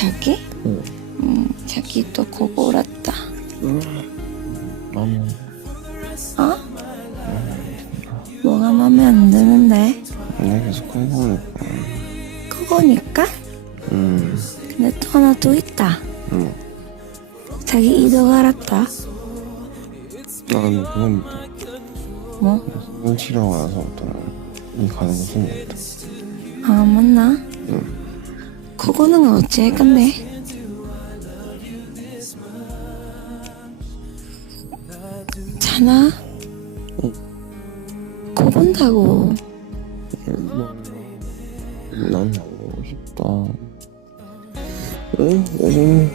자기? 응. 자기 또 그거 울었다. 너무 어? 뭐가 맘에 안 드는데? 내가 계속 그거니까. 그거니까? 근데 또 하나 또 있다. 응. 자기 이도 갈았다. 나 근데 그건 뭐? 눈 치료하고 나서부터는 이 가는 거 생겼다. 아 맞나? 응. 그거는 어찌 할 건데? 자나? 응. 거 본다고. 난 나오고 싶다. 응? 요즘